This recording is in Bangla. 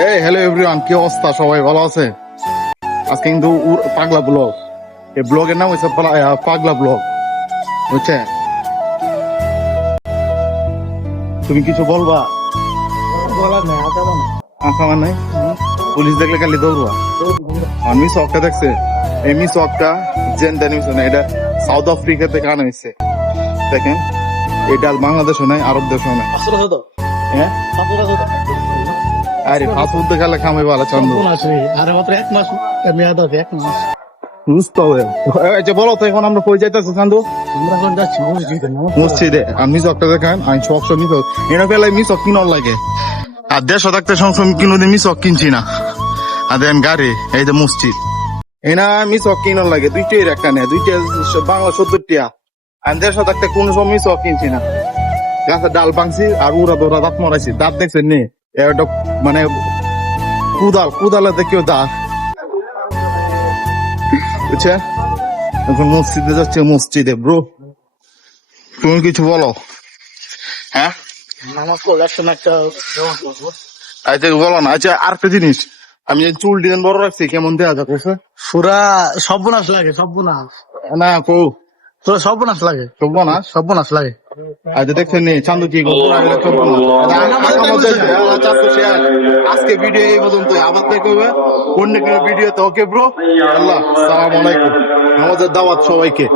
এই হ্যালো এভরিওয়ান, কি অবস্থা? সবাই ভালো আছে? আজকে কিন্তু পাগলা ব্লগ, এই ব্লগের নাম হচ্ছে পাগলা ব্লগ, বুঝছে? তুমি কিছু বলবা? বলার নাই, আদাবা না। আঁকা মানে পুলিশ দেখলে খালি দৌড়বা। আর মিস হকটা দেখছে? এই মিস হকটা জেন্ডার নিউজ না, এটা সাউথ আফ্রিকা থেকে আনা হয়েছে। দেখেন, এটা বাংলাদেশও নাই, আরব দেশও নাই। হ্যাঁ, আরে ফাস্টফুড দেখালে খামে ভালো চান্দু আরে মাত্র 1 মাস মেয়াদ আছে, 1 মাস। বুঝতে হবে। এই যে বলো তো, এখন আমরা কই যাইতেছি চান্দু? আমরা এখন যাচ্ছি মসজিদে, মসজিদে। আর মিস হকটা দেখেন, আমি শখ মিস হক এনে ফেলাই মিস হক কিনার লাগে। আর 150 থাকতে সবসময় কিনোদিন মিস হক কিনছি না। আর দেন গাড়ি, এই যে মসজিদ এনা মিস হক কিনার লাগে। দুইটাই একটা নেই, দুইটা বাংলা 70 টাকা। আর 150 থাকতে কোন সময় মিস হক কিনছি না। গাছের ডাল ভাঙছি আর উড়া দৌড়া দাঁত মরাইছি। দাঁত দেখছেন নি? এটা মানে কুদালে কেউ দাঁত, বুঝছেন? এখন মসজিদে যাচ্ছে, মসজিদে। ব্রো, তুমি কিছু বলো। হ্যাঁ, নামাজ পড়লে একটা আচ্ছা বলো না। আচ্ছা, আর একটা জিনিস, আমি এই চুল ডিজাইন বড় রাখছি, কেমন দেয়া যাচ্ছে? পুরা সর্বনাশ লাগে, সর্বনাশ। না কো পুরো সর্বনাশ লাগে, চলবো না। সর্বনাশ লাগে। আচ্ছা দেখছেন নি চান্দু কি চলবো না। আজকে ভিডিও এই পর্যন্ত, আবার দেখবে অন্য কোনো ভিডিওতে। ওকে ব্রো, আল্লাহ সালাম আলাইকুম, আমাদের দাওয়াত সবাইকে।